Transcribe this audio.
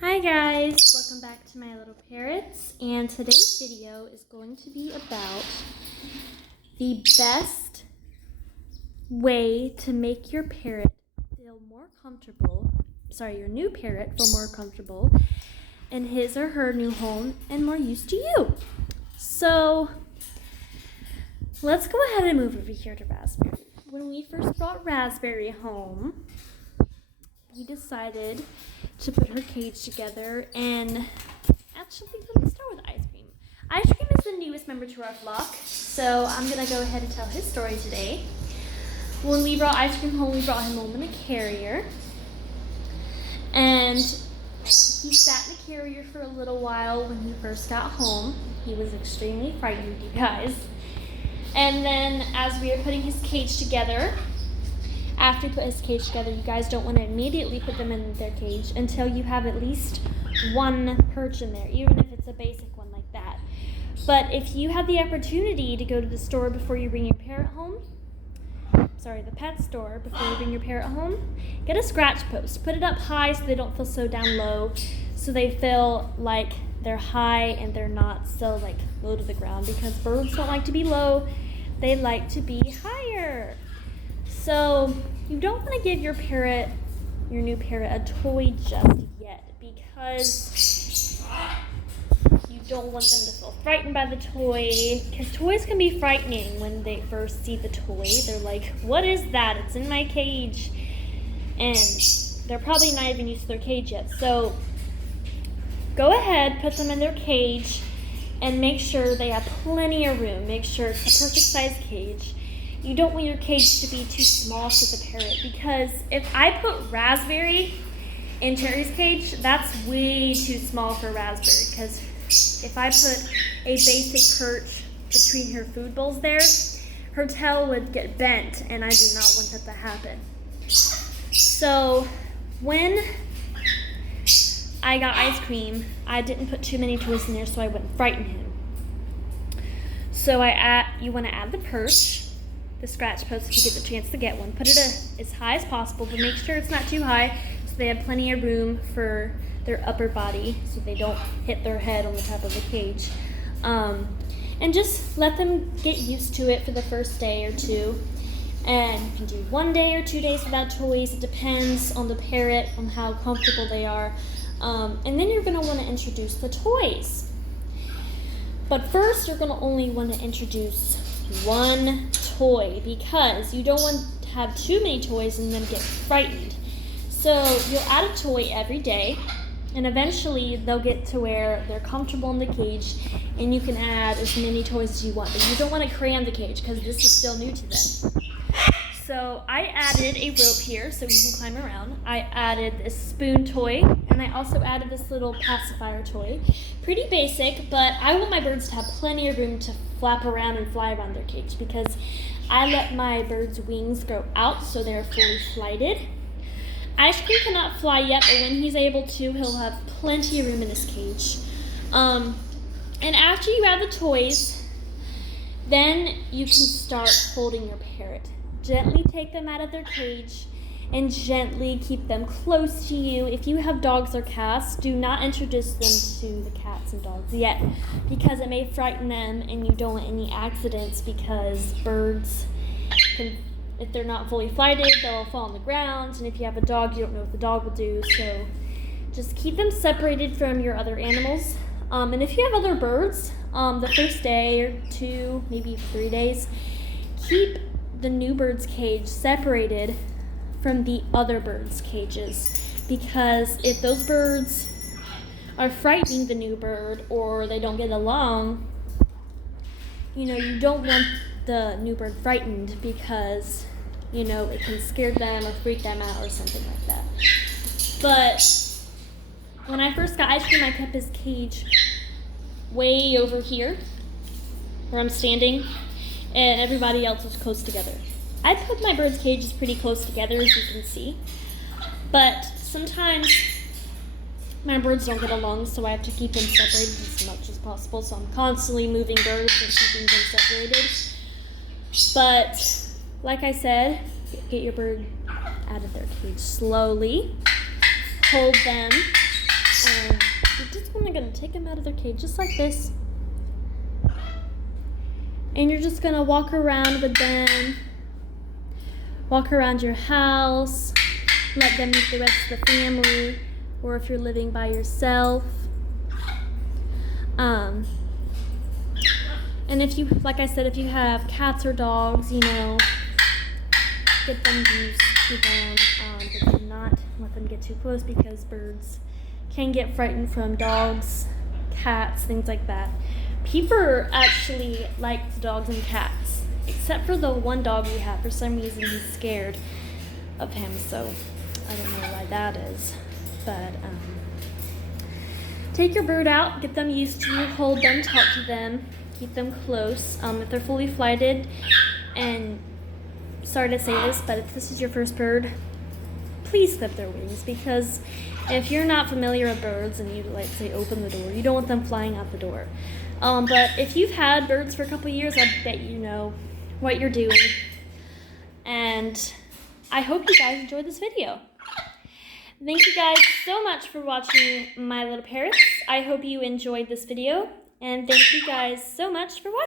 Hi guys, welcome back to my little parrots, and today's video is going to be about the best way to make your parrot feel more comfortable, your new parrot feel more comfortable in his or her new home and more used to you. So let's go ahead and move over here to Raspberry. When we first brought Raspberry home, we decided to put her cage together, and actually, let me start with Ice Cream. Ice Cream is the newest member to our flock, so I'm going to go ahead and tell his story today. When we brought Ice Cream home, we brought him home in a carrier, and he sat in the carrier for a little while when he first got home. He was extremely frightened, you guys. And then as we were putting his cage together, after you put his cage together, you guys don't want to immediately put them in their cage until you have at least one perch in there, even if it's a basic one like that. But if you have the opportunity to go to the store before you bring your parrot home, the pet store before you bring your parrot home, get a scratch post. Put it up high so they don't feel so down low, so they feel like they're high and they're not so low to the ground, because birds don't like to be low, they like to be higher. So you don't want to give your new parrot, a toy just yet, because you don't want them to feel frightened by the toy, because toys can be frightening when they first see the toy. They're like, what is that? It's in my cage. And they're probably not even used to their cage yet. So go ahead, put them in their cage, and make sure they have plenty of room. Make sure it's a perfect size cage. You don't want your cage to be too small for the parrot, because if I put Raspberry in Cherry's cage, that's way too small for Raspberry, because if I put a basic perch between her food bowls there, her tail would get bent, and I do not want that to happen. So when I got Ice Cream, I didn't put too many toys in there so I wouldn't frighten him. So you want to add the perch, the scratch post, if you get the chance to get one. Put it as high as possible, but make sure it's not too high so they have plenty of room for their upper body so they don't hit their head on the top of the cage. And just let them get used to it for the first day or two. And you can do 1 day or 2 days without toys. It depends on the parrot, on how comfortable they are. And then you're going to want to introduce the toys. But first, you're going to only want to introduce one toy, because you don't want to have too many toys and then get frightened. So you'll add a toy every day, and eventually they'll get to where they're comfortable in the cage, and you can add as many toys as you want. But you don't want to cram the cage, because this is still new to them. So I added a rope here so you can climb around. I added this spoon toy, and I also added this little pacifier toy. Pretty basic, but I want my birds to have plenty of room to flap around and fly around their cage, because I let my birds' wings grow out so they're fully flighted. Ice Cream cannot fly yet, but when he's able to, he'll have plenty of room in his cage. And after you add the toys, then you can start holding your parrot. Gently take them out of their cage and gently keep them close to you. If you have dogs or cats, do not introduce them to the cats and dogs yet, because it may frighten them, and you don't want any accidents, because birds if they're not fully flighted, they'll fall on the ground, and if you have a dog, you don't know what the dog will do. So just keep them separated from your other animals. And if you have other birds, the first day or 2, maybe 3 days, keep the new bird's cage separated from the other birds' cages, because if those birds are frightening the new bird or they don't get along, you don't want the new bird frightened, because it can scare them or freak them out or something like that. But when I first got Ice Cream, I kept his cage way over here where I'm standing, and everybody else was close together. I put my birds' cages pretty close together, as you can see, but sometimes my birds don't get along, so I have to keep them separated as much as possible. So I'm constantly moving birds and keeping them separated. But like I said, get your bird out of their cage slowly. Hold them And you're just only going to take them out of their cage just like this. And you're just going to walk around with them. Walk around your house. Let them meet the rest of the family. Or if you're living by yourself. And if you, like I said, if you have cats or dogs, you know, get them used to them, but do not let them get too close because birds can get frightened from dogs, cats, things like that. People actually like dogs and cats, except for the one dog we have. For some reason, he's scared of him, so I don't know why that is. But take your bird out, get them used to you, hold them, talk to them, keep them close. If they're fully flighted, and sorry to say this, but if this is your first bird, please clip their wings, because if you're not familiar with birds and you, like, say, open the door, you don't want them flying out the door. But if you've had birds for a couple years, I bet you know what you're doing. And I hope you guys enjoyed this video. Thank you guys so much for watching my little parrots. I hope you enjoyed this video, and thank you guys so much for watching.